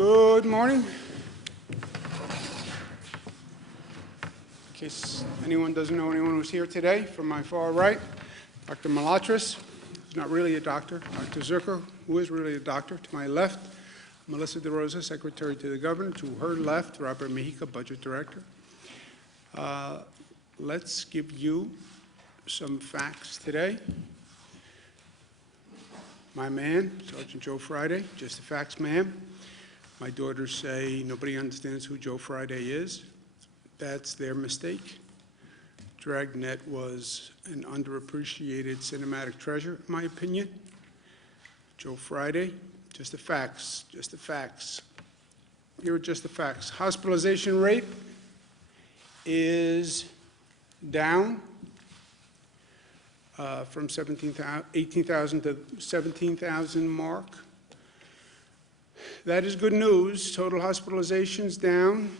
Good morning. In case anyone doesn't know anyone who's here today, from my far right, Dr. Malatras, who's not really a doctor, Dr. Zucker, who is really a doctor. To my left, Melissa DeRosa, Secretary to the Governor. To her left, Robert Mejica, Budget Director. Let's give you some facts today. My man, Sergeant Joe Friday, just the facts, ma'am. My daughters say nobody understands who Joe Friday is. That's their mistake. Dragnet was an underappreciated cinematic treasure, in my opinion. Joe Friday, just the facts, just the facts. Here are just the facts. Hospitalization rate is down from 18,000 to 17,000 mark. That is good news. Total hospitalizations down.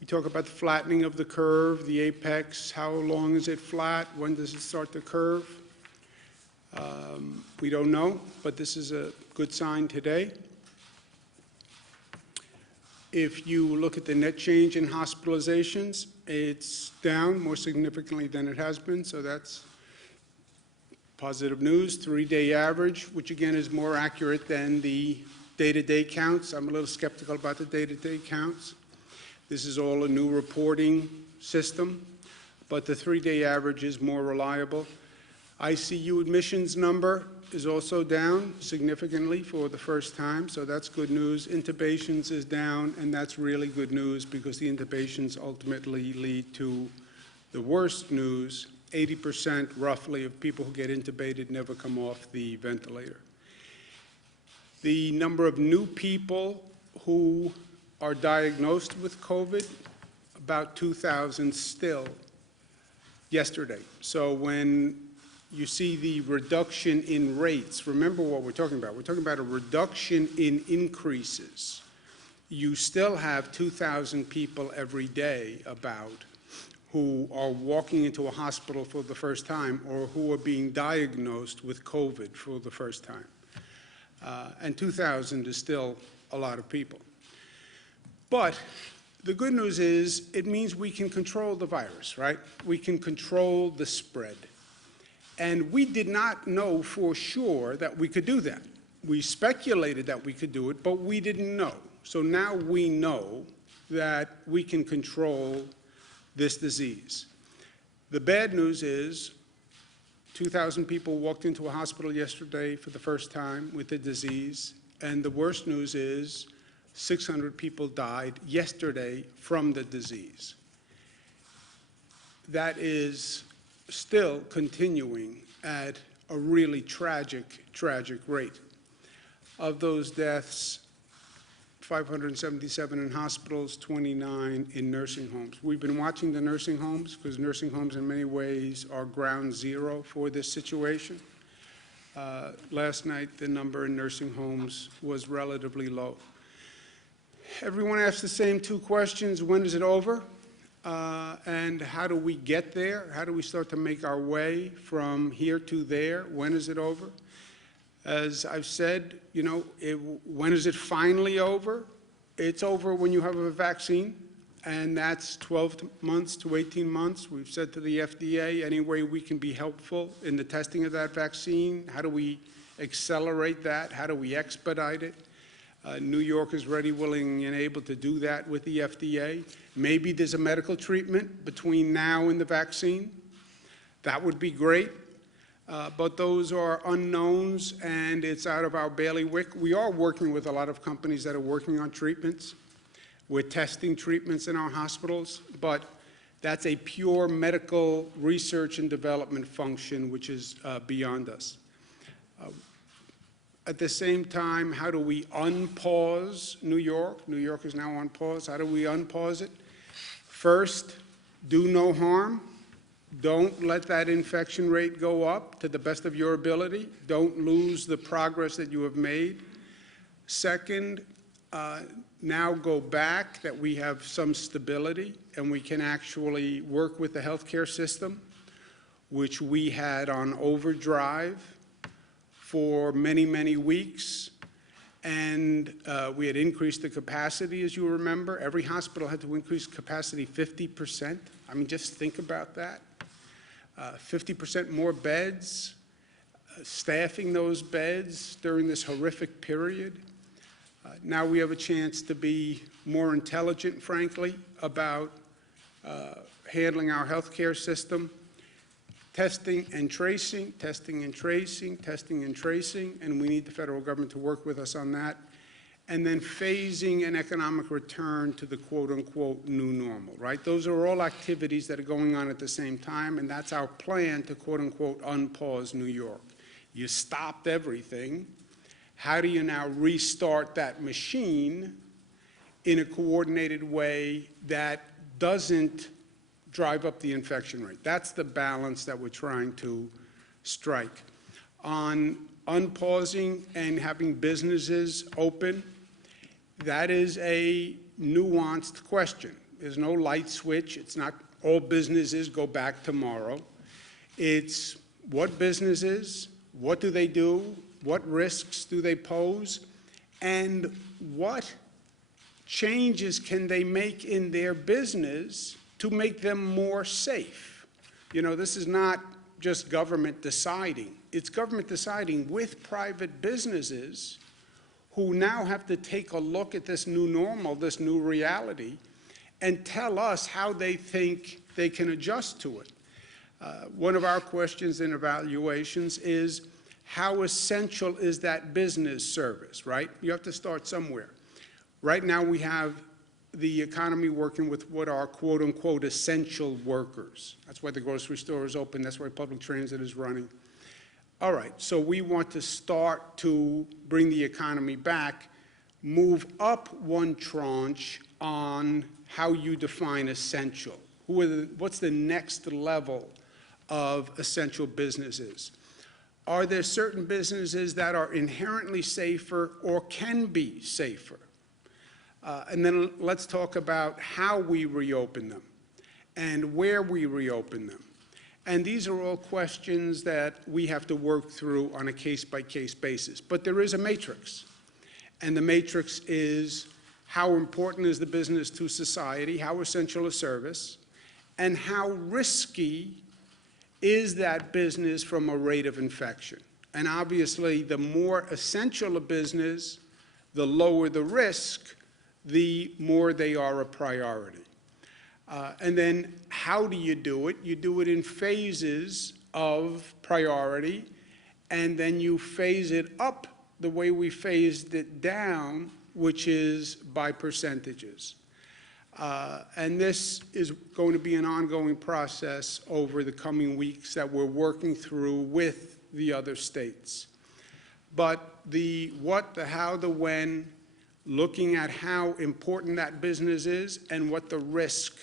We talk about the flattening of the curve, the apex. How long is it flat? When does it start to curve? We don't know, but this is a good sign today. If you look at the net change in hospitalizations, it's down more significantly than it has been, so that's positive news. Three-day average, which again is more accurate than the day-to-day counts. I'm a little skeptical about the day-to-day counts. This is all a new reporting system, but the three-day average is more reliable. ICU admissions number is also down significantly for the first time, so that's good news. Intubations is down, and that's really good news because the intubations ultimately lead to the worst news. 80% roughly of people who get intubated never come off the ventilator. The number of new people who are diagnosed with COVID, about 2,000 still yesterday. So when you see the reduction in rates, remember what we're talking about. We're talking about a reduction in increases. You still have 2,000 people every day about who are walking into a hospital for the first time or who are being diagnosed with COVID for the first time. And 2,000 is still a lot of people. But the good news is it means we can control the virus, right? We can control the spread. And we did not know for sure that we could do that. We speculated that we could do it, but we didn't know. So now we know that we can control this disease. The bad news is 2,000 people walked into a hospital yesterday for the first time with the disease, and the worst news is 600 people died yesterday from the disease. That is still continuing at a really tragic rate. Of those deaths, 577 in hospitals, 29 in nursing homes. We've been watching the nursing homes because nursing homes in many ways are ground zero for this situation. Last night, the number in nursing homes was relatively low. Everyone asks the same two questions: when is it over? And how do we get there? How do we start to make our way from here to there? When is it over? As I've said, you know, when is it finally over? It's over when you have a vaccine, and that's 12 months to 18 months. We've said to the FDA, any way we can be helpful in the testing of that vaccine, how do we accelerate that? How do we expedite it? New York is ready, willing, and able to do that with the FDA. Maybe there's a medical treatment between now and the vaccine. That would be great. But those are unknowns, and it's out of our bailiwick. We are working with a lot of companies that are working on treatments. We're testing treatments in our hospitals, but that's a pure medical research and development function, which is beyond us. At the same time, how do we unpause New York? New York is now on pause. How do we unpause it? First, do no harm. Don't let that infection rate go up to the best of your ability. Don't lose the progress that you have made. Second, now go back that we have some stability and we can actually work with the healthcare system, which we had on overdrive for many, many weeks, and we had increased the capacity, as you remember. Every hospital had to increase capacity 50%. I mean, just think about that. 50% more beds, staffing those beds during this horrific period. Now we have a chance to be more intelligent, frankly, about handling our healthcare system. Testing and tracing, testing and tracing, testing and tracing, and we need the federal government to work with us on that. And then phasing an economic return to the quote-unquote new normal, right? Those are all activities that are going on at the same time, and that's our plan to quote-unquote unpause New York. You stopped everything. How do you now restart that machine in a coordinated way that doesn't drive up the infection rate? That's the balance that we're trying to strike. On unpausing and having businesses open, that is a nuanced question. There's no light switch. It's not all businesses go back tomorrow. It's what businesses, what do they do, what risks do they pose, and what changes can they make in their business to make them more safe. You know, this is not just government deciding. It's government deciding with private businesses who now have to take a look at this new normal, this new reality, and tell us how they think they can adjust to it. One of our questions in evaluations is, how essential is that business service, right? You have to start somewhere. Right now we have the economy working with what are quote-unquote essential workers. That's why the grocery store is open. That's why public transit is running. All right, so we want to start to bring the economy back, move up one tranche on how you define essential. What's the next level of essential businesses? Are there certain businesses that are inherently safer or can be safer? And then let's talk about how we reopen them and where we reopen them. And these are all questions that we have to work through on a case-by-case basis. But there is a matrix. And the matrix is how important is the business to society, how essential a service, and how risky is that business from a rate of infection. And obviously, the more essential a business, the lower the risk, the more they are a priority. And then how do you do it? You do it in phases of priority, and then you phase it up the way we phased it down, which is by percentages. And this is going to be an ongoing process over the coming weeks that we're working through with the other states. But the what, the how, the when, looking at how important that business is and what the risk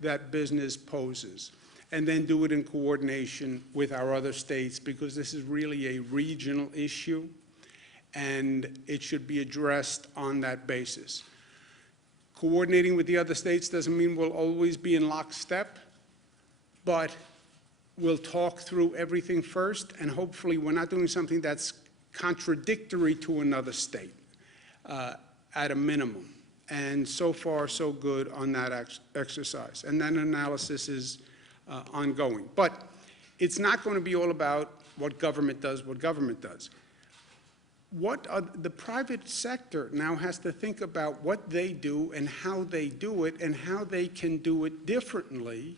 that business poses, and then do it in coordination with our other states, because this is really a regional issue and it should be addressed on that basis. Coordinating with the other states doesn't mean we'll always be in lockstep, but we'll talk through everything first, and hopefully we're not doing something that's contradictory to another state at a minimum. And so far, so good on that exercise. And then analysis is ongoing. But it's not going to be all about what government does, what government does. The private sector now has to think about what they do and how they do it and how they can do it differently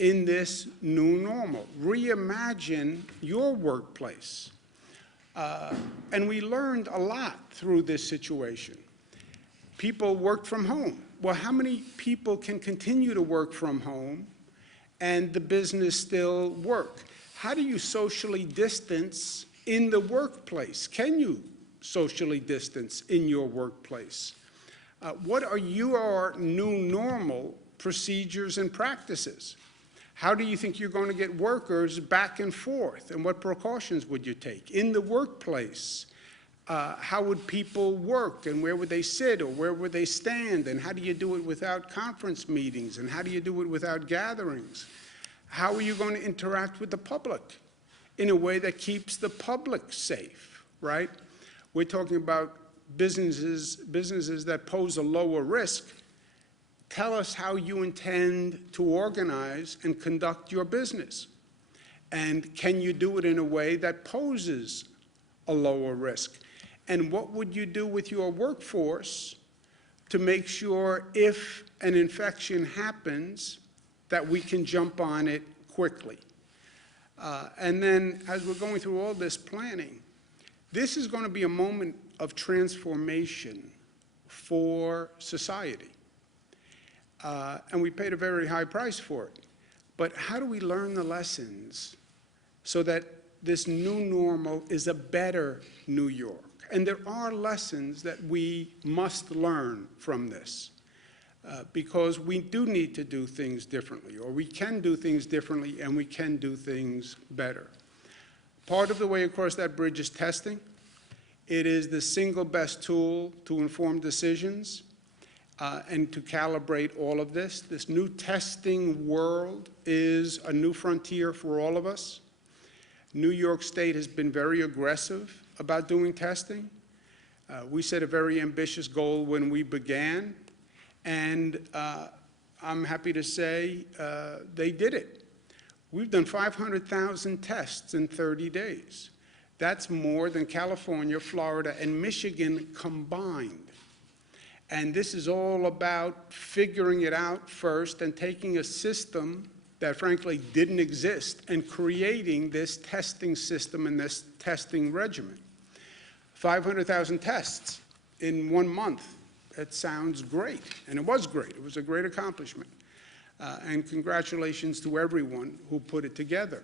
in this new normal. Reimagine your workplace. And we learned a lot through this situation. People worked from home. Well, how many people can continue to work from home and the business still work? How do you socially distance in the workplace? Can you socially distance in your workplace? What are your new normal procedures and practices? How do you think you're going to get workers back and forth? And what precautions would you take? In the workplace, how would people work, and where would they sit, or where would they stand? And how do you do it without conference meetings? And how do you do it without gatherings? How are you going to interact with the public in a way that keeps the public safe, right? We're talking about businesses that pose a lower risk, tell us how you intend to organize and conduct your business. And can you do it in a way that poses a lower risk? And what would you do with your workforce to make sure if an infection happens that we can jump on it quickly? And then as we're going through all this planning, this is going to be a moment of transformation for society. And we paid a very high price for it. But how do we learn the lessons so that this new normal is a better New York? And there are lessons that we must learn from this because we do need to do things differently, or we can do things differently, and we can do things better. Part of the way across that bridge is testing. It is the single best tool to inform decisions and to calibrate all of this. This new testing world is a new frontier for all of us. New York State has been very aggressive about doing testing. We set a very ambitious goal when we began, and I'm happy to say they did it. We've done 500,000 tests in 30 days. That's more than California, Florida, and Michigan combined. And this is all about figuring it out first and taking a system that frankly didn't exist and creating this testing system and this testing regimen. 500,000 tests in 1 month. It sounds great, and it was great. It was a great accomplishment. And congratulations to everyone who put it together.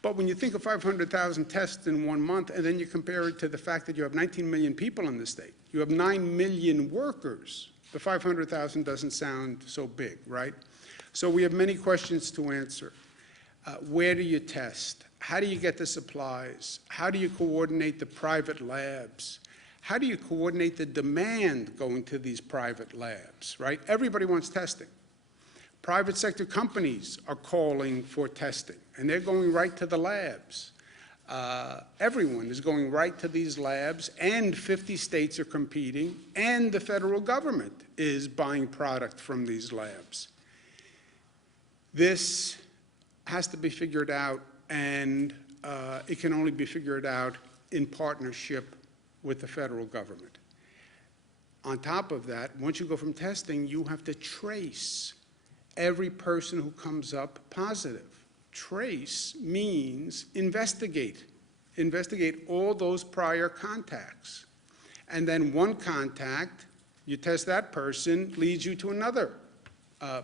But when you think of 500,000 tests in 1 month, and then you compare it to the fact that you have 19 million people in the state, you have 9 million workers, the 500,000 doesn't sound so big, right? So we have many questions to answer. Where do you test? How do you get the supplies? How do you coordinate the private labs? How do you coordinate the demand going to these private labs, right? Everybody wants testing. Private sector companies are calling for testing, and they're going right to the labs. Everyone is going right to these labs, and 50 states are competing, and the federal government is buying product from these labs. This has to be figured out, and it can only be figured out in partnership with the federal government. On top of that, once you go from testing, you have to trace every person who comes up positive. Trace means investigate. Investigate all those prior contacts. And then one contact, you test that person, leads you to another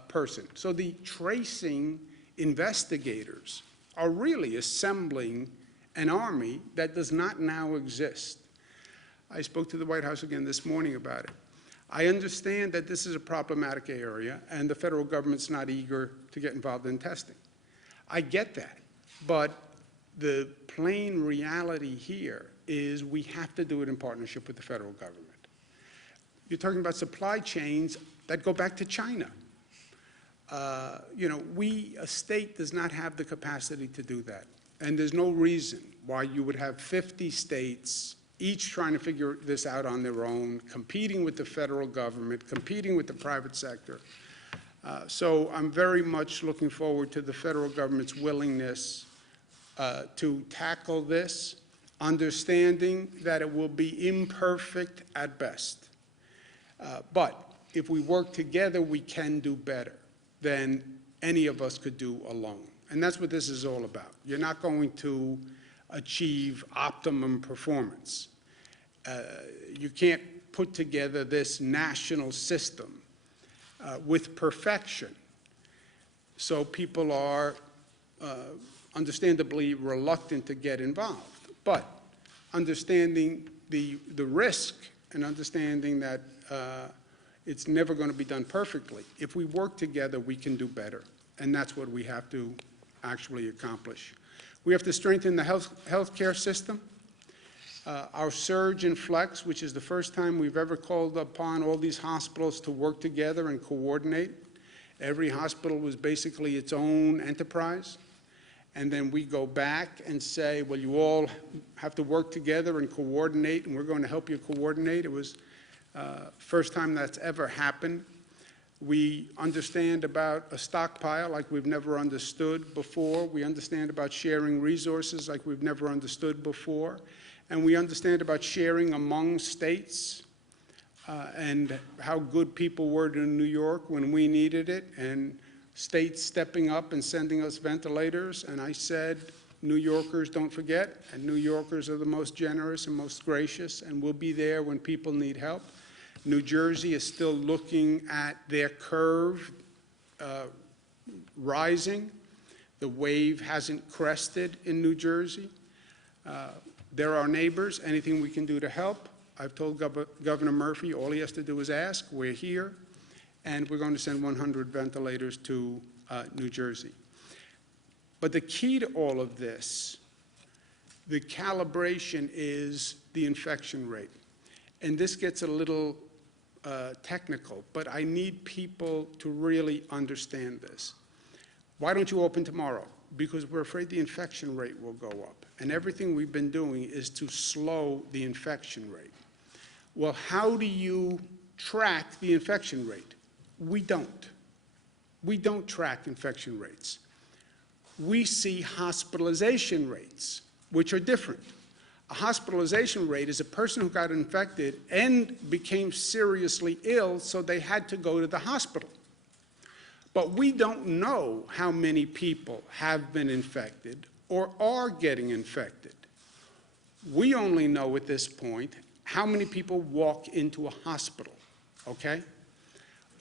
person. So the tracing investigators are really assembling an army that does not now exist. I spoke to the White House again this morning about it. I understand that this is a problematic area and the federal government's not eager to get involved in testing. I get that, but the plain reality here is we have to do it in partnership with the federal government. You're talking about supply chains that go back to China. A state does not have the capacity to do that. And there's no reason why you would have 50 states each trying to figure this out on their own, competing with the federal government, competing with the private sector. So I'm very much looking forward to the federal government's willingness to tackle this, understanding that it will be imperfect at best. But if we work together, we can do better than any of us could do alone. And that's what this is all about. You're not going to achieve optimum performance. You can't put together this national system with perfection. So people are understandably reluctant to get involved. But understanding the risk and understanding that it's never going to be done perfectly, if we work together, we can do better. And that's what we have to actually accomplish. We have to strengthen the healthcare system. Our surge and flex, which is the first time we've ever called upon all these hospitals to work together and coordinate. Every hospital was basically its own enterprise. and then we go back and say, well, you all have to work together and coordinate, and we're going to help you coordinate. It was first time that's ever happened. We understand about a stockpile like we've never understood before. We understand about sharing resources like we've never understood before. And we understand about sharing among states and how good people were to New York when we needed it, and states stepping up and sending us ventilators. And I said, New Yorkers, don't forget, and New Yorkers are the most generous and most gracious, and we'll be there when people need help. New Jersey is still looking at their curve rising. The wave hasn't crested in New Jersey. They're our neighbors. Anything we can do to help. I've told Governor Murphy all he has to do is ask. We're here, and we're going to send 100 ventilators to New Jersey. But the key to all of this, the calibration, is the infection rate. And this gets a little technical, but I need people to really understand this. Why don't you open tomorrow? Because we're afraid the infection rate will go up. And everything we've been doing is to slow the infection rate. Well, how do you track the infection rate? We don't. We don't track infection rates. We see hospitalization rates, which are different. A hospitalization rate is a person who got infected and became seriously ill, so they had to go to the hospital. But we don't know how many people have been infected or are getting infected. We only know at this point how many people walk into a hospital, okay?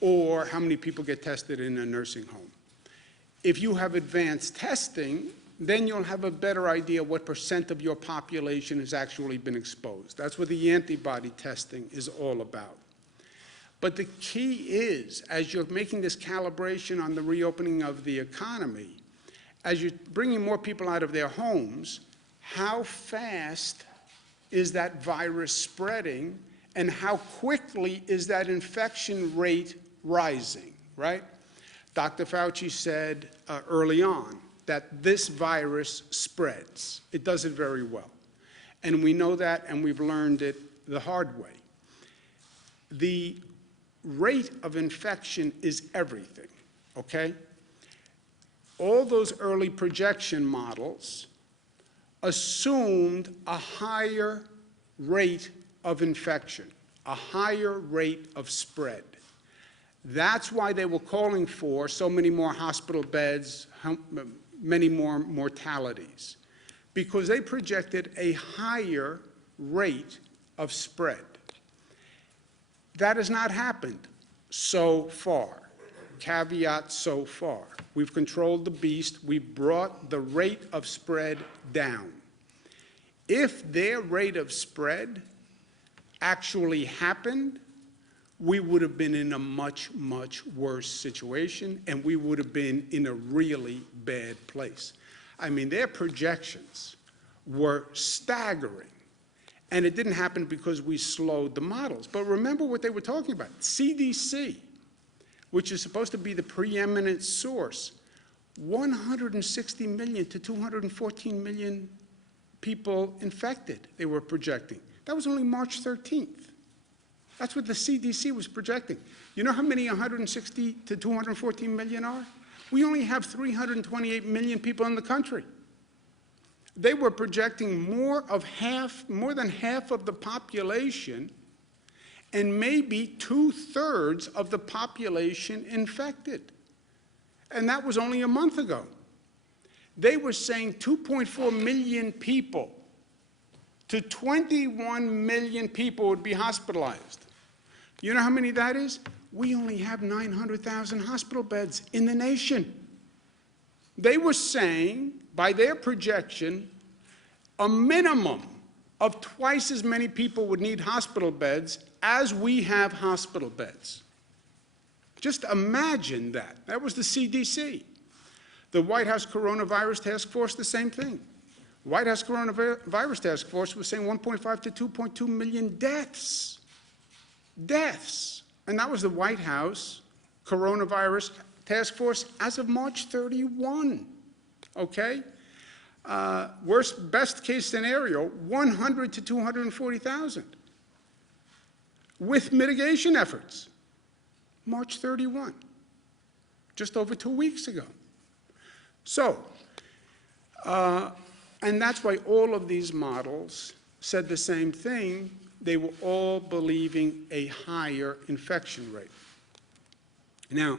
Or how many people get tested in a nursing home. If you have advanced testing, then you'll have a better idea what % of your population has actually been exposed. That's what the antibody testing is all about. But the key is, as you're making this calibration on the reopening of the economy, as you're bringing more people out of their homes, how fast is that virus spreading, and how quickly is that infection rate rising, right? Dr. Fauci said early on that this virus spreads. It does it very well. And we know that, and we've learned it the hard way. The rate of infection is everything, okay? All those early projection models assumed a higher rate of infection, a higher rate of spread. That's why they were calling for so many more hospital beds, many more mortalities, because they projected a higher rate of spread. That has not happened so far. Caveat, so far. We've controlled the beast. We've brought the rate of spread down. If their rate of spread actually happened, we would have been in a much, much worse situation, and we would have been in a really bad place. I mean, their projections were staggering, and it didn't happen because we slowed the models. But remember what they were talking about. CDC, which is supposed to be the preeminent source, 160 million to 214 million people infected, they were projecting. That was only March 13th. That's what the CDC was projecting. You know how many 160 to 214 million are? We only have 328 million people in the country. They were projecting more than half of the population, and maybe 2/3 of the population infected. And that was only a month ago. They were saying 2.4 million people to 21 million people would be hospitalized. You know how many that is? We only have 900,000 hospital beds in the nation. They were saying, by their projection, a minimum of twice as many people would need hospital beds as we have hospital beds. Just imagine that. That was the CDC. The White House Coronavirus Task Force, the same thing. White House Coronavirus Task Force was saying 1.5 to 2.2 million deaths. Deaths. And that was the White House Coronavirus Task Force as of March 31. Okay? best case scenario, 100 to 240,000 with mitigation efforts. March 31, just over 2 weeks ago. So, and that's why all of these models said the same thing. They were all believing a higher infection rate. Now,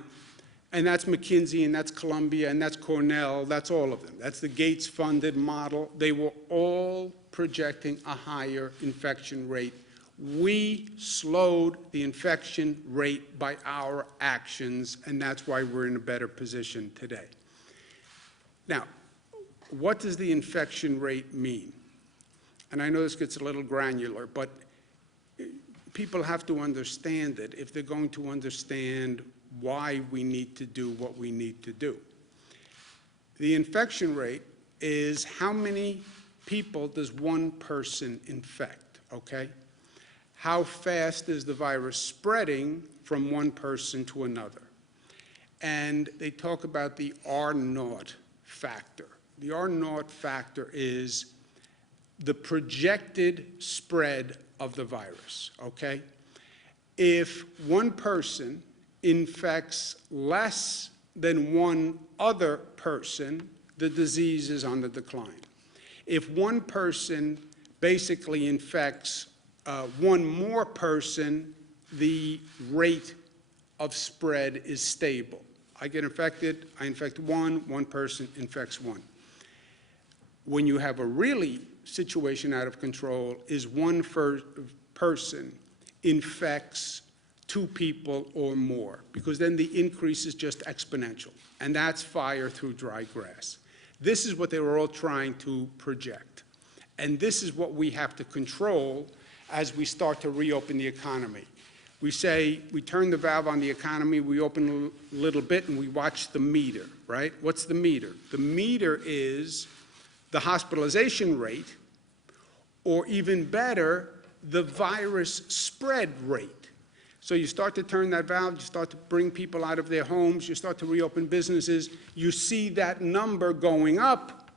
and that's McKinsey, and that's Columbia, and that's Cornell, that's all of them. That's the Gates-funded model. They were all projecting a higher infection rate. We slowed the infection rate by our actions, and that's why we're in a better position today. Now, what does the infection rate mean? And I know this gets a little granular, but people have to understand it if they're going to understand why we need to do what we need to do. The infection rate is how many people does one person infect, okay? How fast is the virus spreading from one person to another? And they talk about the R0 factor. The R0 factor is the projected spread of the virus, okay? If one person infects less than one other person, the disease is on the decline. If one person basically infects one more person, the rate of spread is stable. I get infected, I infect one person infects one. When you have a really situation out of control is one person infects two people or more, because then the increase is just exponential, and that's fire through dry grass. This is what they were all trying to project, and this is what we have to control as we start to reopen the economy. We say, we turn the valve on the economy, we open a little bit, and we watch the meter, right? What's the meter? The meter is the hospitalization rate, or even better, the virus spread rate. So you start to turn that valve, you start to bring people out of their homes, you start to reopen businesses, you see that number going up,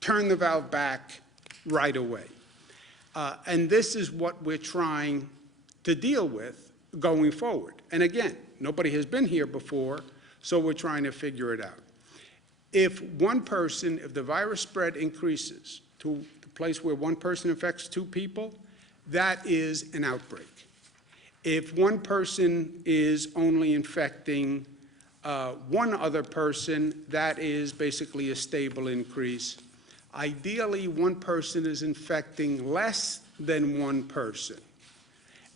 turn the valve back right away. And this is what we're trying to deal with going forward. And again, nobody has been here before, so we're trying to figure it out. If the virus spread increases to the place where one person infects two people, that is an outbreak. If one person is only infecting one other person, that is basically a stable increase. Ideally, one person is infecting less than one person,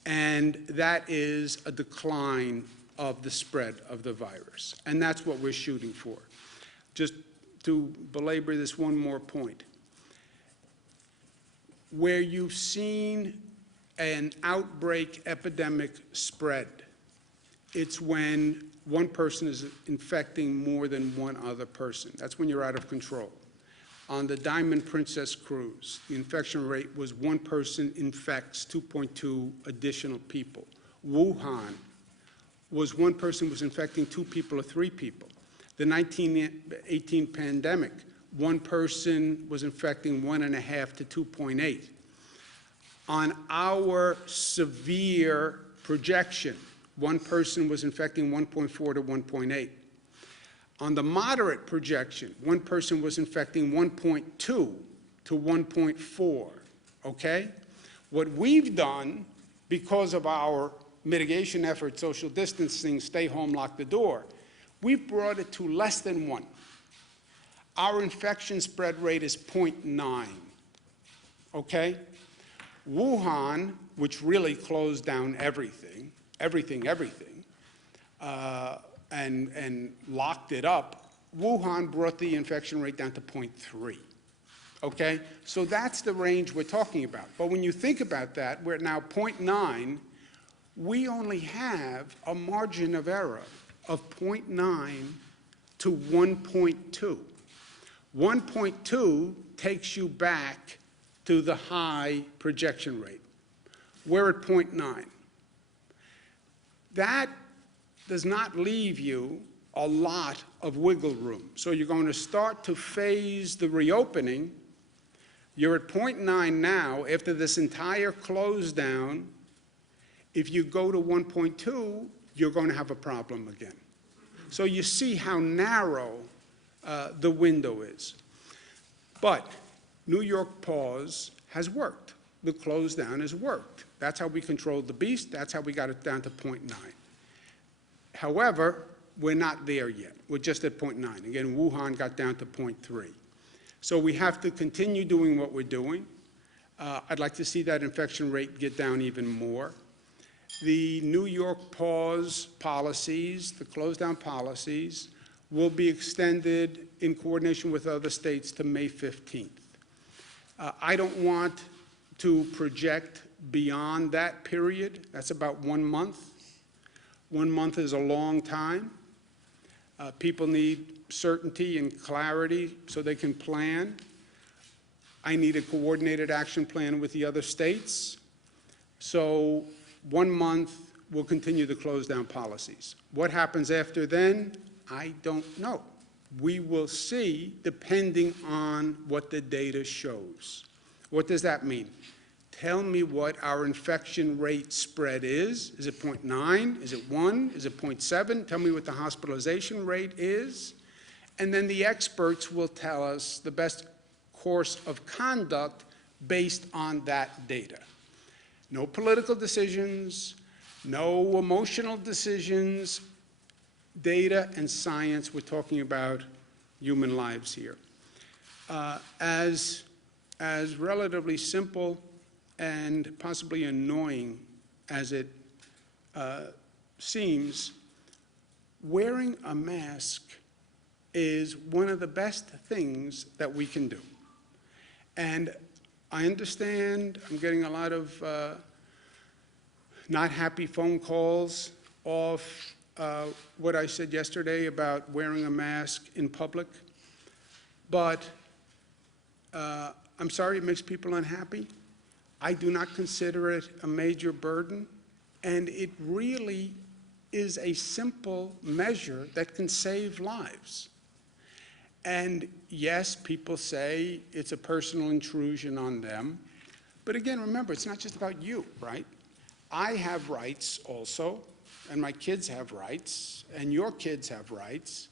and that is a decline of the spread of the virus, and that's what we're shooting for. Just to belabor this one more point, where you've seen an outbreak epidemic spread, it's when one person is infecting more than one other person. That's when you're out of control. On the Diamond Princess cruise, the infection rate was one person infects 2.2 additional people. Wuhan was one person was infecting 2 people or 3 people. The 1918 pandemic, one person was infecting 1.5 to 2.8. On our severe projection, one person was infecting 1.4 to 1.8. On the moderate projection, one person was infecting 1.2 to 1.4, okay? What we've done, because of our mitigation efforts, social distancing, stay home, lock the door, we've brought it to less than 1. Our infection spread rate is 0.9, okay? Wuhan, which really closed down everything, and locked it up, Wuhan brought the infection rate down to 0.3, okay? So that's the range we're talking about. But when you think about that, we're now 0.9, we only have a margin of error of 0.9 to 1.2. 1.2 takes you back to the high projection rate. We're at 0.9. That does not leave you a lot of wiggle room. So you're going to start to phase the reopening. You're at 0.9 now. After this entire close down, if you go to 1.2, you're going to have a problem again. So you see how narrow the window is. But New York pause has worked. The close down has worked. That's how we controlled the beast. That's how we got it down to 0.9. However, we're not there yet. We're just at 0.9. Again, Wuhan got down to 0.3. So we have to continue doing what we're doing. I'd like to see that infection rate get down even more. The New York pause policies, the close down policies, will be extended in coordination with other states to May 15th. I don't want to project beyond that period. That's about 1 month. 1 month is a long time. People need certainty and clarity so they can plan. I need a coordinated action plan with the other states. So 1 month, we'll continue the close down policies. What happens after then, I don't know. We will see depending on what the data shows. What does that mean? Tell me what our infection rate spread is. Is it 0.9? Is it 1? Is it 0.7? Tell me what the hospitalization rate is. And then the experts will tell us the best course of conduct based on that data. No political decisions, no emotional decisions, data and science. We're talking about human lives here. As relatively simple and possibly annoying as it seems, wearing a mask is one of the best things that we can do. And I understand I'm getting a lot of not happy phone calls off what I said yesterday about wearing a mask in public, but I'm sorry it makes people unhappy. I do not consider it a major burden, and it really is a simple measure that can save lives. And yes, people say it's a personal intrusion on them, but again, remember, it's not just about you, right? I have rights also, and my kids have rights, and your kids have rights,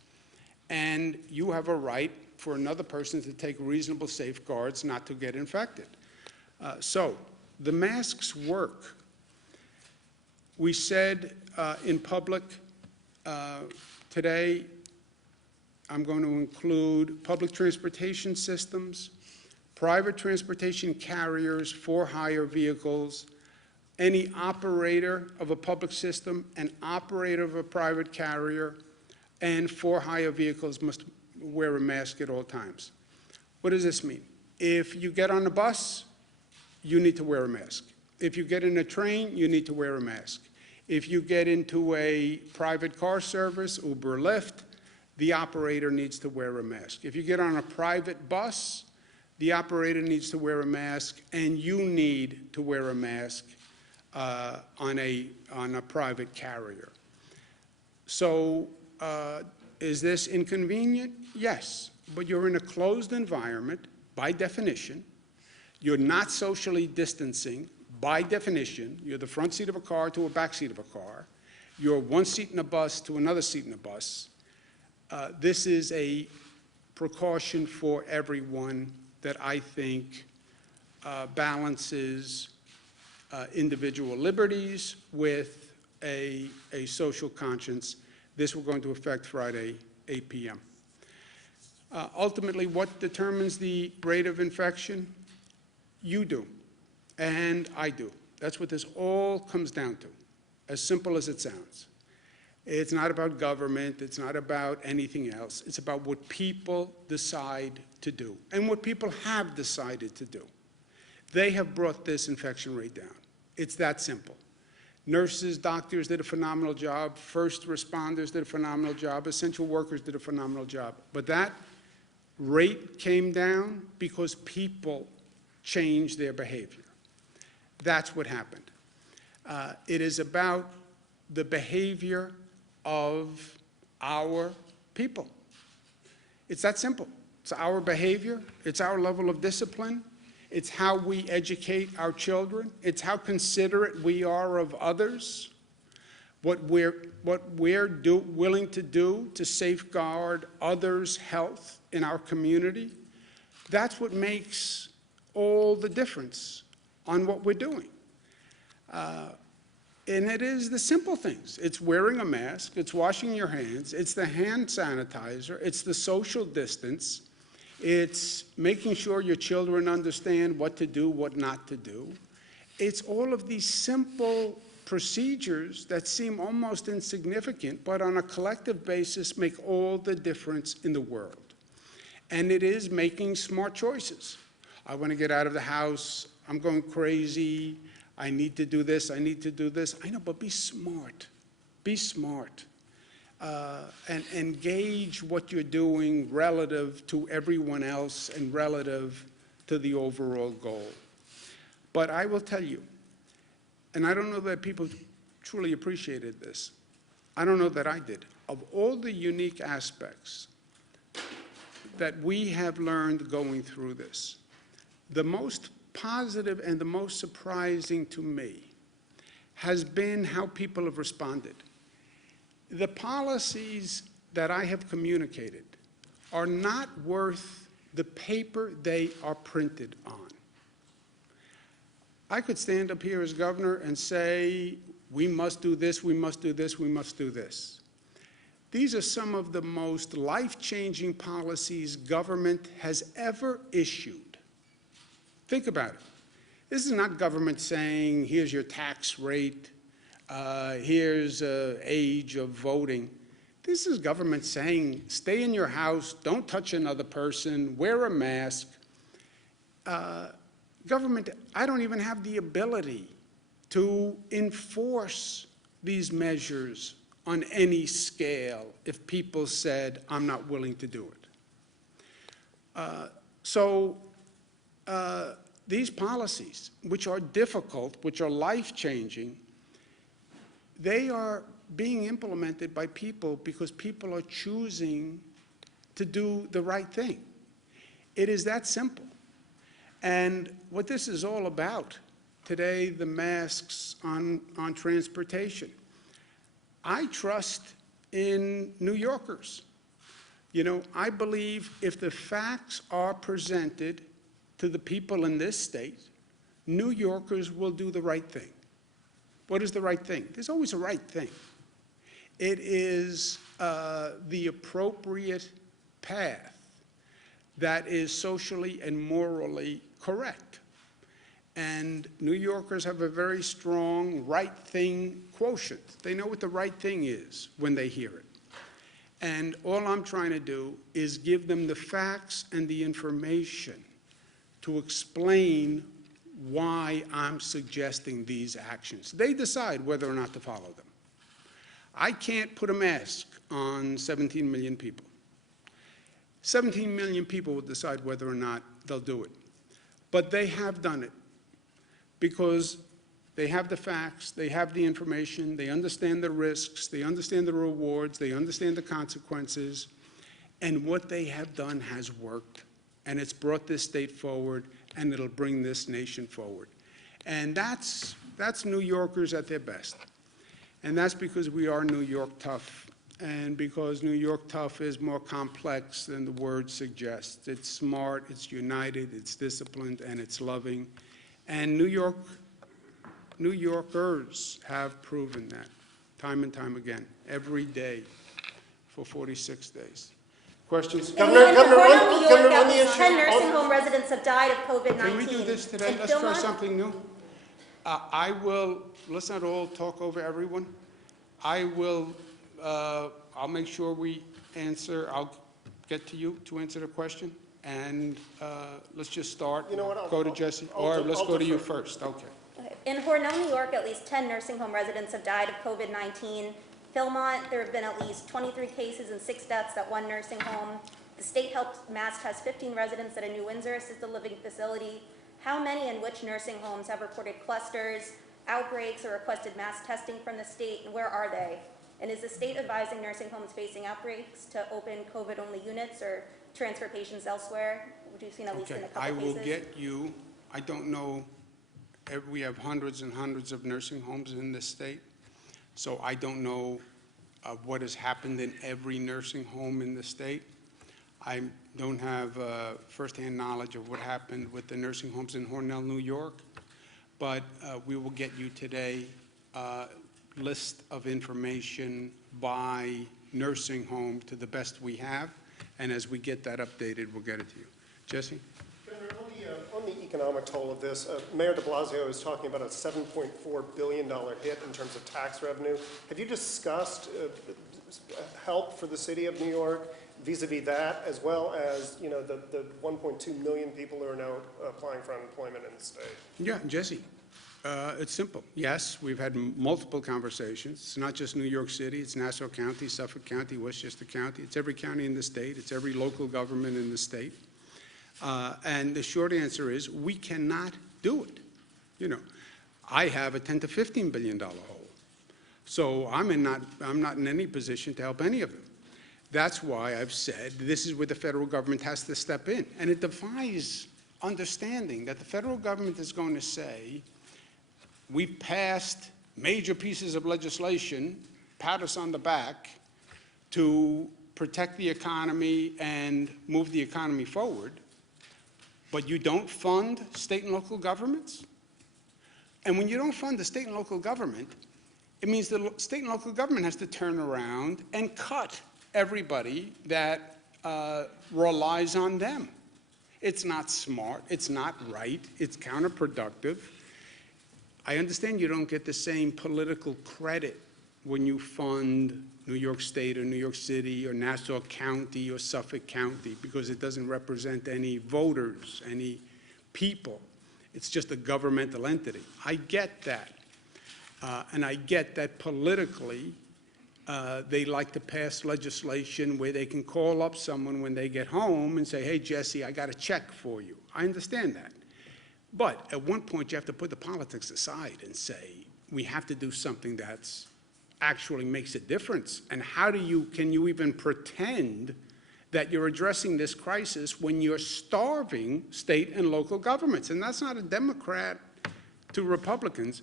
and you have a right for another person to take reasonable safeguards not to get infected. So the masks work. We said in public today, I'm going to include public transportation systems, private transportation carriers, for-hire vehicles, any operator of a public system, an operator of a private carrier, and for-hire vehicles must wear a mask at all times. What does this mean? If you get on a bus, you need to wear a mask. If you get in a train, you need to wear a mask. If you get into a private car service, Uber, Lyft, the operator needs to wear a mask. If you get on a private bus, the operator needs to wear a mask, and you need to wear a mask on a private carrier. So is this inconvenient? Yes, but you're in a closed environment by definition. You're not socially distancing by definition. You're the front seat of a car to a back seat of a car. You're one seat in a bus to another seat in a bus. This is a precaution for everyone that I think balances individual liberties with a social conscience. This we're going to affect Friday, 8 p.m. Ultimately, what determines the rate of infection? You do, and I do. That's what this all comes down to, as simple as it sounds. It's not about government. It's not about anything else. It's about what people decide to do and what people have decided to do. They have brought this infection rate down. It's that simple. Nurses, doctors did a phenomenal job. First responders did a phenomenal job. Essential workers did a phenomenal job. But that rate came down because people changed their behavior. That's what happened. It is about the behavior of our people. It's that simple. It's our behavior. It's our level of discipline. It's how we educate our children. It's how considerate we are of others. What we're willing to do to safeguard others' health in our community. That's what makes all the difference on what we're doing. And it is the simple things. It's wearing a mask, it's washing your hands, it's the hand sanitizer, it's the social distance, it's making sure your children understand what to do, what not to do. It's all of these simple procedures that seem almost insignificant, but on a collective basis make all the difference in the world. And it is making smart choices. I want to get out of the house, I'm going crazy, I need to do this, I need to do this. I know, but be smart. Be smart. And engage what you're doing relative to everyone else and relative to the overall goal. But I will tell you, and I don't know that people truly appreciated this. I don't know that I did. Of all the unique aspects that we have learned going through this, the most positive and the most surprising to me has been how people have responded. The policies that I have communicated are not worth the paper they are printed on. I could stand up here as governor and say, we must do this, we must do this, we must do this. These are some of the most life-changing policies government has ever issued. Think about it. This is not government saying, here's your tax rate, here's age of voting. This is government saying, stay in your house, don't touch another person, wear a mask. Government, I don't even have the ability to enforce these measures on any scale if people said, I'm not willing to do it. These policies, which are difficult, which are life-changing, they are being implemented by people because people are choosing to do the right thing. It is that simple. And what this is all about, today, the masks on transportation. I trust in New Yorkers. You know, I believe if the facts are presented to the people in this state, New Yorkers will do the right thing. What is the right thing? There's always a right thing. It is the appropriate path that is socially and morally correct. And New Yorkers have a very strong right thing quotient. They know what the right thing is when they hear it. And all I'm trying to do is give them the facts and the information to explain why I'm suggesting these actions. They decide whether or not to follow them. I can't put a mask on 17 million people. 17 million people will decide whether or not they'll do it. But they have done it because they have the facts, they have the information, they understand the risks, they understand the rewards, they understand the consequences, and what they have done has worked. And it's brought this state forward, and it'll bring this nation forward. And that's New Yorkers at their best. And that's because we are New York tough, and because New York tough is more complex than the word suggests. It's smart, it's united, it's disciplined, and it's loving. And New Yorkers have proven that time and time again, every day for 46 days. Questions? Governor, let me answer. 10 nursing home residents have died of COVID-19. Can we do this today? Let's try something new. Let's not all talk over everyone. I'll make sure we answer. I'll get to you to answer the question. And let's just start. You know what? Go to Jesse. Or let's go to you first. Okay. In Hornell, New York, at least 10 nursing home residents have died of COVID-19. Philmont, there have been at least 23 cases and 6 deaths at one nursing home. The State Health Mast has 15 residents at a New Windsor assisted living facility. How many and which nursing homes have reported clusters, outbreaks, or requested mass testing from the state, and where are they? And is the state advising nursing homes facing outbreaks to open COVID-only units or transfer patients elsewhere? We've seen at least in Okay, a couple I cases. will get you, I don't know, we have hundreds and hundreds of nursing homes in this state, so I don't know what has happened in every nursing home in the state. I don't have firsthand knowledge of what happened with the nursing homes in Hornell, New York, but we will get you today a list of information by nursing home to the best we have, and as we get that updated, we'll get it to you. Jesse? Governor, on the economic toll of this, Mayor de Blasio is talking about a $7.4 billion hit in terms of tax revenue. Have you discussed help for the city of New York vis-a-vis that, as well as, you know, the 1.2 million people who are now applying for unemployment in the state? Yeah, Jesse, it's simple. Yes, we've had multiple conversations. It's not just New York City, it's Nassau County, Suffolk County, Westchester County. It's every county in the state. It's every local government in the state. And the short answer is we cannot do it. You know, I have a $10 to $15 billion hole. So I'm not in any position to help any of them. That's why I've said this is where the federal government has to step in. And it defies understanding that the federal government is going to say, we've passed major pieces of legislation, pat us on the back, to protect the economy and move the economy forward, but you don't fund state and local governments? And when you don't fund the state and local government, it means the state and local government has to turn around and cut everybody that relies on them. It's not smart, it's not right, it's counterproductive. I understand you don't get the same political credit when you fund New York State or New York City or Nassau County or Suffolk County because it doesn't represent any voters, any people. It's just a governmental entity. I get that. And I get that politically they like to pass legislation where they can call up someone when they get home and say, hey, Jesse, I got a check for you. I understand that. But at one point, you have to put the politics aside and say, we have to do something that's actually makes a difference. And how can you even pretend that you're addressing this crisis when you're starving state and local governments? And that's not a Democrat to Republicans.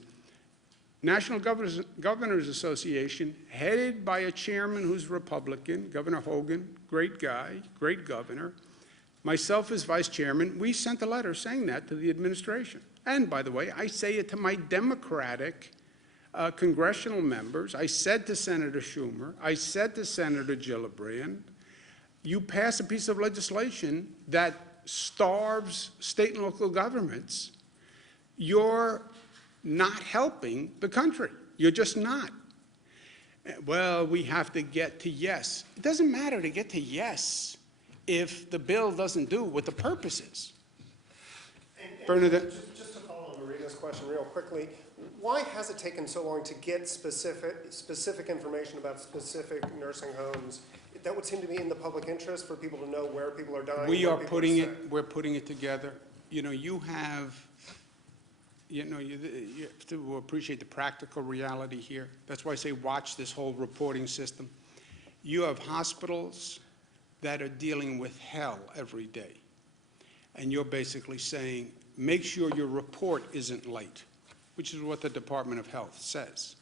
National Governors Association, headed by a chairman who's Republican, Governor Hogan, great guy, great governor. Myself as vice chairman, we sent a letter saying that to the administration. And by the way, I say it to my Democratic congressional members. I said to Senator Schumer, I said to Senator Gillibrand, you pass a piece of legislation that starves state and local governments, you're not helping the country. You're just not. Well, we have to get to yes. It doesn't matter to get to yes if the bill doesn't do what the purpose is. Bernadette? Just to follow on Marina's question real quickly, why has it taken so long to get specific information about specific nursing homes? That would seem to be in the public interest for people to know where people are dying. We're putting it together. You know, you have to appreciate the practical reality here. That's why I say watch this whole reporting system. You have hospitals that are dealing with hell every day. And you're basically saying, make sure your report isn't late, which is what the Department of Health says.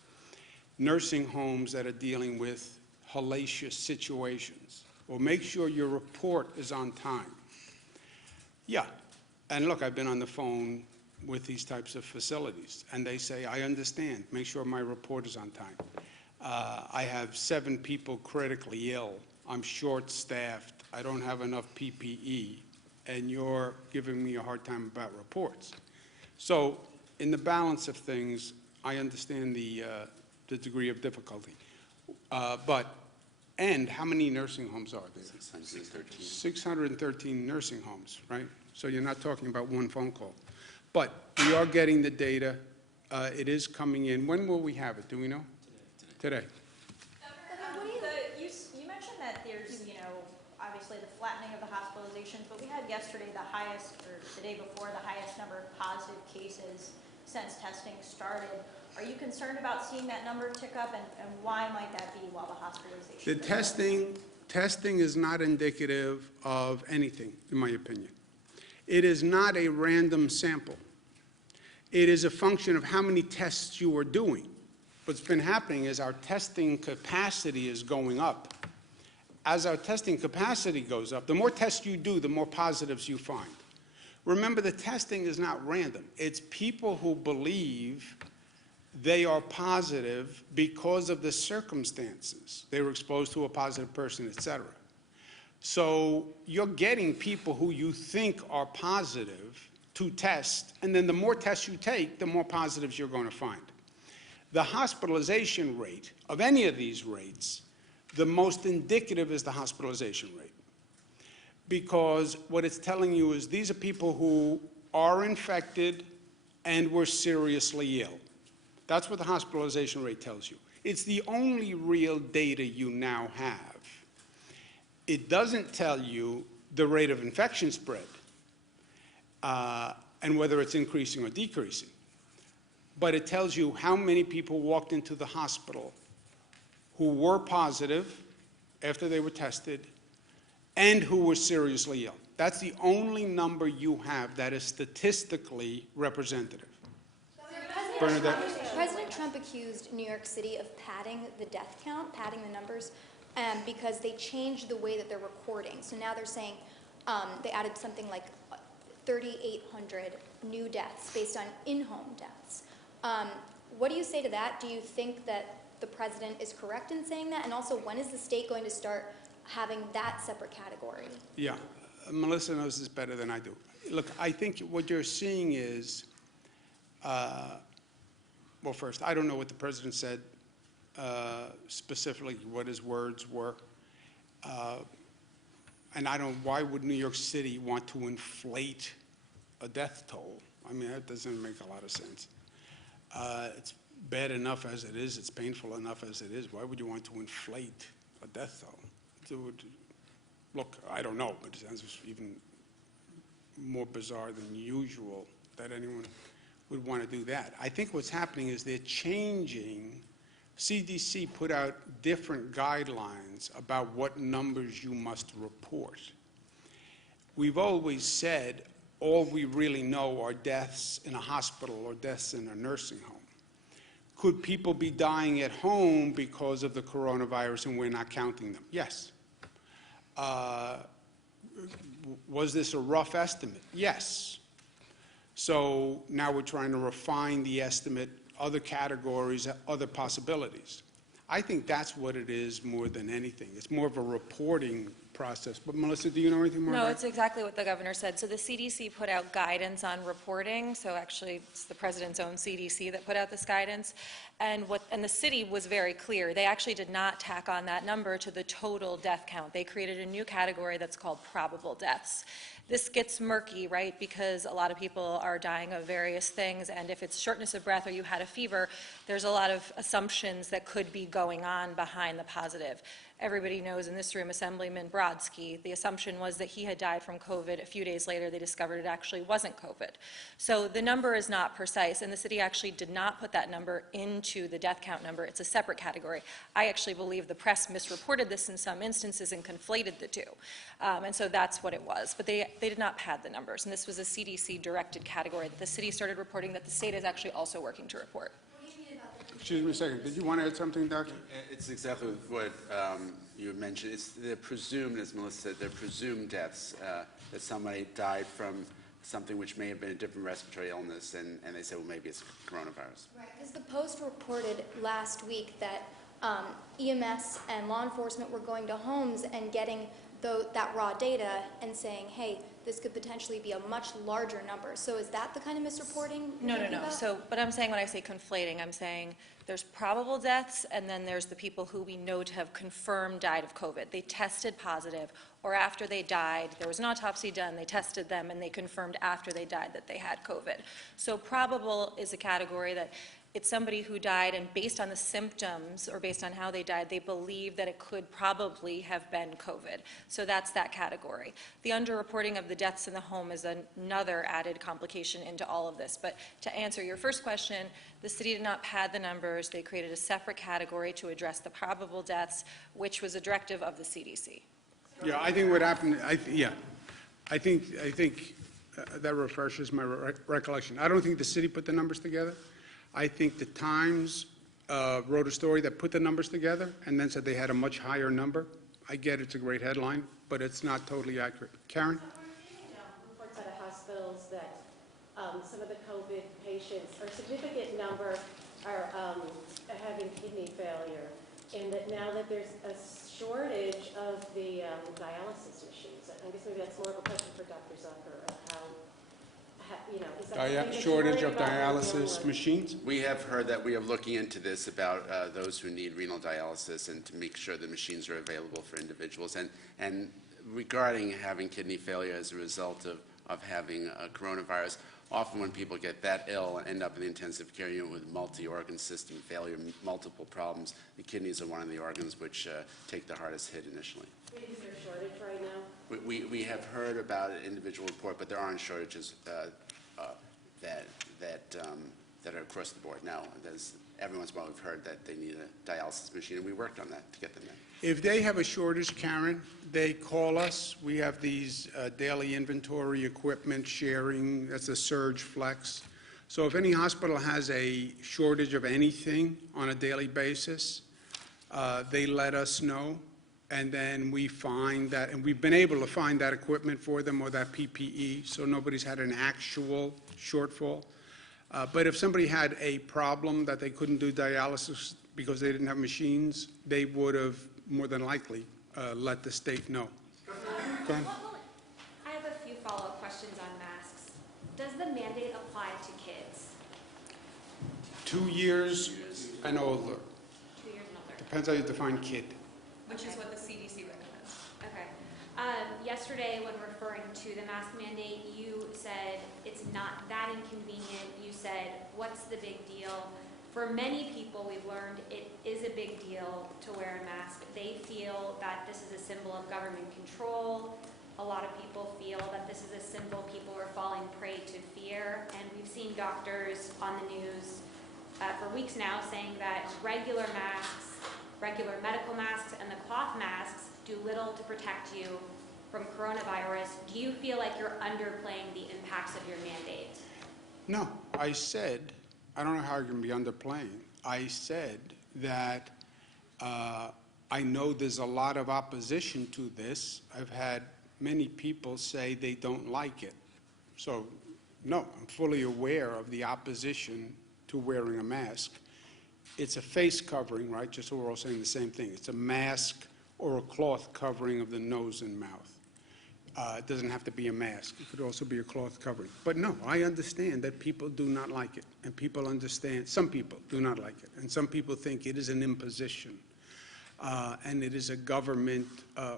Nursing homes that are dealing with hellacious situations, or make sure your report is on time. Yeah, and look, I've been on the phone with these types of facilities, and they say, I understand, make sure my report is on time. I have 7 people critically ill, I'm short-staffed, I don't have enough PPE, and you're giving me a hard time about reports. So in the balance of things, I understand the degree of difficulty. And how many nursing homes are there? 613. 613 nursing homes, right? So you're not talking about one phone call. But we are getting the data. It is coming in. When will we have it? Do we know? Today. You mentioned that there's, obviously the flattening of the hospitalizations, but we had yesterday the highest, or the day before, the highest number of positive cases since testing started. Are you concerned about seeing that number tick up, and why might that be while the hospitalization? The testing is not indicative of anything, in my opinion. It is not a random sample. It is a function of how many tests you are doing. What's been happening is our testing capacity is going up. As our testing capacity goes up, the more tests you do, the more positives you find. Remember, the testing is not random. It's people who believe they are positive because of the circumstances. They were exposed to a positive person, et cetera. So you're getting people who you think are positive to test, and then the more tests you take, the more positives you're going to find. The hospitalization rate of any of these rates, the most indicative is the hospitalization rate. Because what it's telling you is these are people who are infected and were seriously ill. That's what the hospitalization rate tells you. It's the only real data you now have. It doesn't tell you the rate of infection spread and whether it's increasing or decreasing. But it tells you how many people walked into the hospital who were positive after they were tested and who were seriously ill. That's the only number you have that is statistically representative. President Trump accused New York City of padding the death count, padding the numbers, because they changed the way that they're recording. So now they're saying they added something like 3,800 new deaths based on in-home deaths. What do you say to that? Do you think that the president is correct in saying that? And also, when is the state going to start having that separate category? Yeah, Melissa knows this better than I do. Look, I think what you're seeing is, well, first, I don't know what the president said specifically, what his words were. And why would New York City want to inflate a death toll? I mean, that doesn't make a lot of sense. It's bad enough as it is. It's painful enough as it is. Why would you want to inflate a death toll? Look, I don't know, but it sounds even more bizarre than usual that anyone would want to do that. I think what's happening is they're changing. CDC put out different guidelines about what numbers you must report. We've always said all we really know are deaths in a hospital or deaths in a nursing home. Could people be dying at home because of the coronavirus and we're not counting them? Yes. Was this a rough estimate? Yes. So now we're trying to refine the estimate, other categories, other possibilities. I think that's what it is more than anything. It's more of a reporting process. But Melissa, do you know anything more No, about it's exactly what the governor said. So the CDC put out guidance on reporting. So actually, it's the president's own CDC that put out this guidance. And the city was very clear. They actually did not tack on that number to the total death count. They created a new category that's called probable deaths. This gets murky, right, because a lot of people are dying of various things, and if it's shortness of breath or you had a fever, there's a lot of assumptions that could be going on behind the positive. Everybody knows in this room, Assemblyman Brodsky, the assumption was that he had died from COVID. A few days later, they discovered it actually wasn't COVID. So the number is not precise, and the city actually did not put that number into the death count number. It's a separate category. I actually believe the press misreported this in some instances and conflated the two. And so that's what it was. But they did not pad the numbers, and this was a CDC-directed category that the city started reporting that the state is actually also working to report. Excuse me a second. Did you want to add something, Doctor? It's exactly what you mentioned. It's the presumed, as Melissa said, they're presumed deaths, that somebody died from something which may have been a different respiratory illness, and they said, well, maybe it's coronavirus. Right, because the Post reported last week that EMS and law enforcement were going to homes and getting that raw data and saying, hey, this could potentially be a much larger number. So is that the kind of misreporting you're thinking about? So, but I'm saying when I say conflating, I'm saying there's probable deaths, and then there's the people who we know to have confirmed died of COVID. They tested positive, or after they died, there was an autopsy done, they tested them, and they confirmed after they died that they had COVID. So probable is a category that it's somebody who died, and based on the symptoms or based on how they died, they believe that it could probably have been COVID. So that's that category. The underreporting of the deaths in the home is another added complication into all of this. But to answer your first question, the city did not pad the numbers. They created a separate category to address the probable deaths, which was a directive of the CDC. Yeah, I think what happened, I think that refreshes my recollection. I don't think the city put the numbers together. I think the Times wrote a story that put the numbers together and then said they had a much higher number. I get it's a great headline, but it's not totally accurate. Karen? Reports out of hospitals that some of the COVID patients, or a significant number, are having kidney failure, and that now that there's a shortage of the dialysis machines. I guess maybe that's more of a question for Dr. Zucker of how, is that something that you're Shortage worried of about or dealing dialysis with? machines? We have heard that we are looking into this about those who need renal dialysis and to make sure the machines are available for individuals. And regarding having kidney failure as a result of having coronavirus, often when people get that ill and end up in the intensive care unit with multi-organ system failure, multiple problems, the kidneys are one of the organs which take the hardest hit initially. Is there a shortage right now? We have heard about an individual report, but there aren't shortages that are across the board. Now, every once in a while we've heard that they need a dialysis machine, and we worked on that to get them in. If they have a shortage, Karen, they call us. We have these daily inventory equipment sharing. That's a surge flex. So if any hospital has a shortage of anything on a daily basis, they let us know, and then we find that, and we've been able to find that equipment for them or that PPE, so nobody's had an actual shortfall. But if somebody had a problem that they couldn't do dialysis because they didn't have machines, they would have more than likely let the state know. Go ahead. I have a few follow-up questions on masks. Does the mandate apply to kids? 2 years and older. 2 years and older. Depends how you define kid. Which is what the CDC recommends. Okay. Yesterday, when referring to the mask mandate, you said it's not that inconvenient. You said, what's the big deal? For many people, we've learned it is a big deal to wear a mask. They feel that this is a symbol of government control. A lot of people feel that this is a symbol people are falling prey to fear. And we've seen doctors on the news for weeks now saying that regular masks, regular medical masks, and the cloth masks do little to protect you from coronavirus. Do you feel like you're underplaying the impacts of your mandate? No, I said, I don't know how you're going to be underplaying. I said that I know there's a lot of opposition to this. I've had many people say they don't like it. So, no, I'm fully aware of the opposition to wearing a mask. It's a face covering, right? Just so we're all saying the same thing. It's a mask or a cloth covering of the nose and mouth. It doesn't have to be a mask. It could also be a cloth covering. But no, I understand that people do not like it. And people understand, some people do not like it. And some people think it is an imposition. And it is a government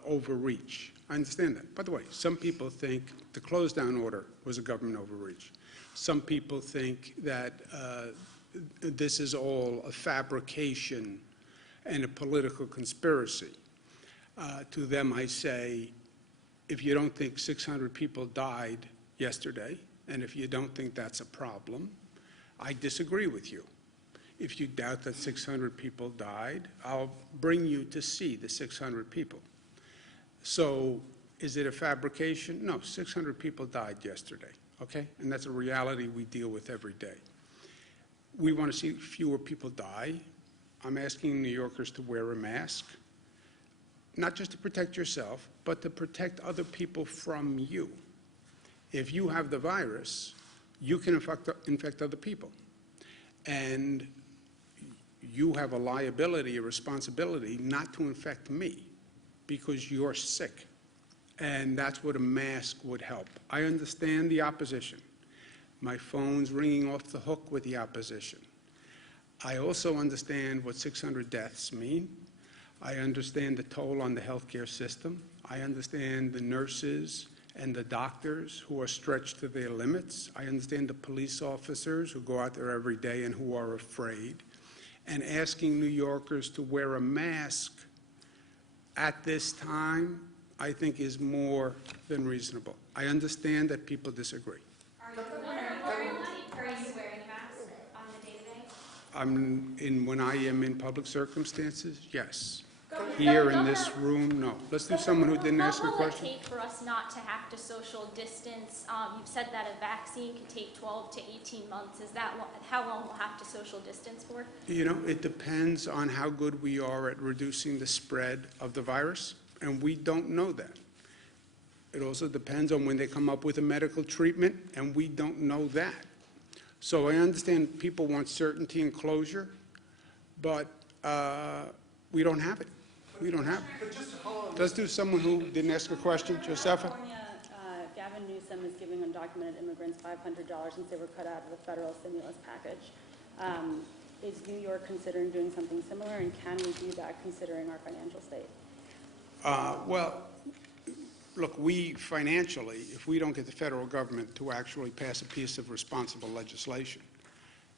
overreach. I understand that. By the way, some people think the close down order was a government overreach. Some people think that this is all a fabrication and a political conspiracy. To them, I say, if you don't think 600 people died yesterday, and if you don't think that's a problem, I disagree with you. If you doubt that 600 people died, I'll bring you to see the 600 people. So is it a fabrication? No, 600 people died yesterday, okay? And that's a reality we deal with every day. We want to see fewer people die. I'm asking New Yorkers to wear a mask, not just to protect yourself, but to protect other people from you. If you have the virus, you can infect other people. And you have a liability, a responsibility not to infect me because you're sick. And that's what a mask would help. I understand the opposition. My phone's ringing off the hook with the opposition. I also understand what 600 deaths mean. I understand the toll on the healthcare system. I understand the nurses and the doctors who are stretched to their limits. I understand the police officers who go out there every day and who are afraid. And asking New Yorkers to wear a mask at this time, I think, is more than reasonable. I understand that people disagree. Are you wearing a mask on the day-to-day? When I am in public circumstances, yes. Here in this room, no. Let's do someone who didn't ask a question. What will it take for us not to have to social distance? You've said that a vaccine can take 12 to 18 months. Is that how long we'll have to social distance for? You know, it depends on how good we are at reducing the spread of the virus, and we don't know that. It also depends on when they come up with a medical treatment, and we don't know that. So I understand people want certainty and closure, but we don't have it. We don't have it. Let's do someone who didn't ask a question. Josefa? California, Gavin Newsom is giving undocumented immigrants $500 since they were cut out of the federal stimulus package. Is New York considering doing something similar, and can we do that considering our financial state? Well, look, we financially, if we don't get the federal government to actually pass a piece of responsible legislation,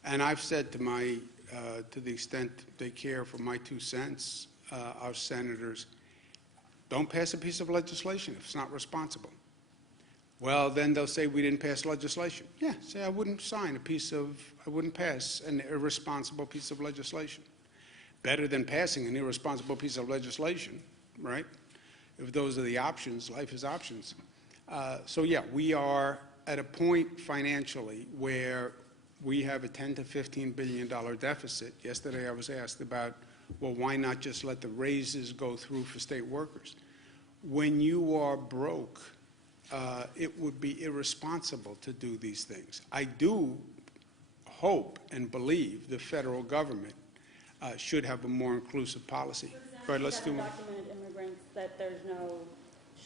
and I've said to to the extent they care for my 2 cents, our senators, don't pass a piece of legislation if it's not responsible. Well, then they'll say we didn't pass legislation. Yeah, say I wouldn't I wouldn't pass an irresponsible piece of legislation. Better than passing an irresponsible piece of legislation, right? If those are the options, life is options. So yeah, we are at a point financially where we have a $10 to $15 billion deficit. Yesterday I was asked about, well, why not just let the raises go through for state workers? When you are broke, it would be irresponsible to do these things. I do hope and believe the federal government should have a more inclusive policy. But let's do Undocumented immigrants, that there's no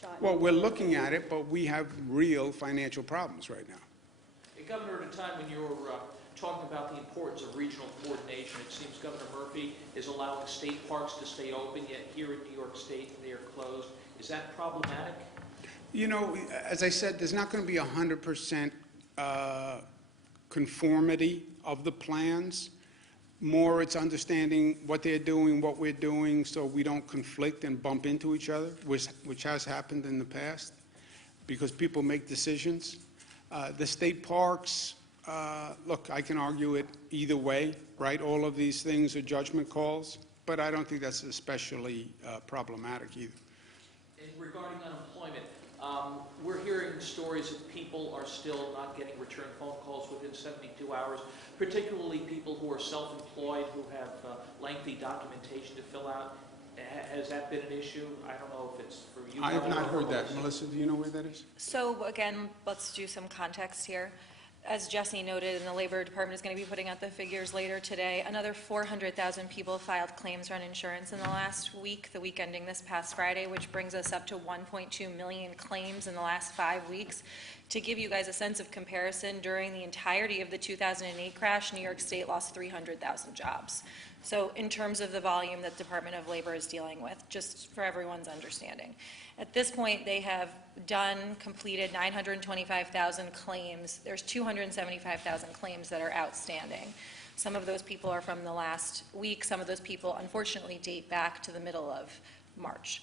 shot. Well, we're looking at it, but we have real financial problems right now. Hey, Governor, at a time when you're talking about the importance of regional coordination, it seems Governor Murphy is allowing state parks to stay open, yet here in New York State they are closed. Is that problematic? You know, as I said, there's not going to be 100% conformity of the plans. More, it's understanding what they're doing, what we're doing, so we don't conflict and bump into each other, which has happened in the past, because people make decisions. The state parks, look, I can argue it either way, right? All of these things are judgment calls, but I don't think that's especially problematic either. And regarding unemployment, we're hearing stories that people are still not getting return phone calls within 72 hours, particularly people who are self-employed, who have lengthy documentation to fill out. Has that been an issue? I don't know if it's for you. I have not heard that. Melissa, do you know where that is? So again, let's do some context here. As Jesse noted, and the Labor Department is going to be putting out the figures later today, another 400,000 people filed claims on insurance in the last week, the week ending this past Friday, which brings us up to 1.2 million claims in the last 5 weeks. To give you guys a sense of comparison, during the entirety of the 2008 crash, New York State lost 300,000 jobs. So in terms of the volume that the Department of Labor is dealing with, just for everyone's understanding. At this point, they have completed 925,000 claims. There's 275,000 claims that are outstanding. Some of those people are from the last week. Some of those people, unfortunately, date back to the middle of March.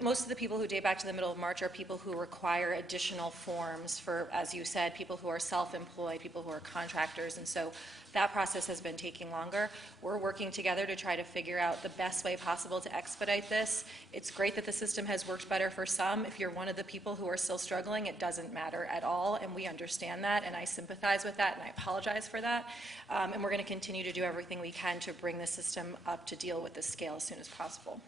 Most of the people who date back to the middle of March are people who require additional forms for, as you said, people who are self-employed, people who are contractors, and so that process has been taking longer. We're working together to try to figure out the best way possible to expedite this. It's great that the system has worked better for some. If you're one of the people who are still struggling, it doesn't matter at all, and we understand that, and I sympathize with that, and I apologize for that. And we're going to continue to do everything we can to bring the system up to deal with this scale as soon as possible.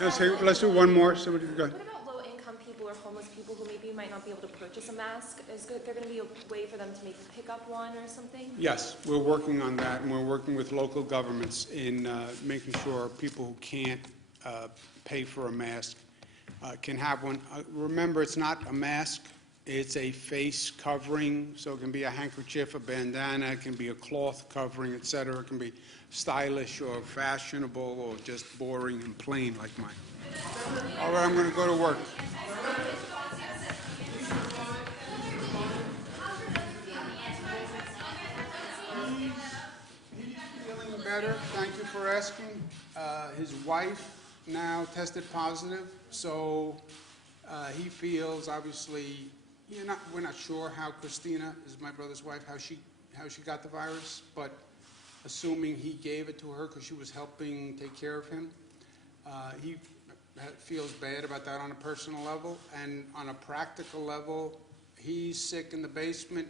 Let's do one more. Somebody go. What about low-income people or homeless people who maybe might not be able to purchase a mask? Is there going to be a way for them to maybe pick up one or something? Yes, we're working on that, and we're working with local governments in making sure people who can't pay for a mask can have one. Remember, it's not a mask. It's a face covering, so it can be a handkerchief, a bandana, it can be a cloth covering, et cetera. It can be stylish or fashionable or just boring and plain like mine. All right, I'm going to go to work. better. Thank you for asking. His wife now tested positive, so he feels, obviously, we're not sure how Christina, is my brother's wife, how she got the virus, but assuming he gave it to her because she was helping take care of him, he feels bad about that on a personal level, and on a practical level, he's sick in the basement.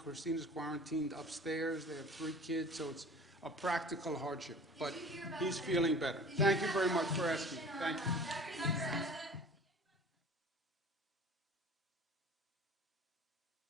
Christina's quarantined upstairs. They have 3 kids, so it's a practical hardship. But he's feeling better. Thank you very much for asking. Thank you.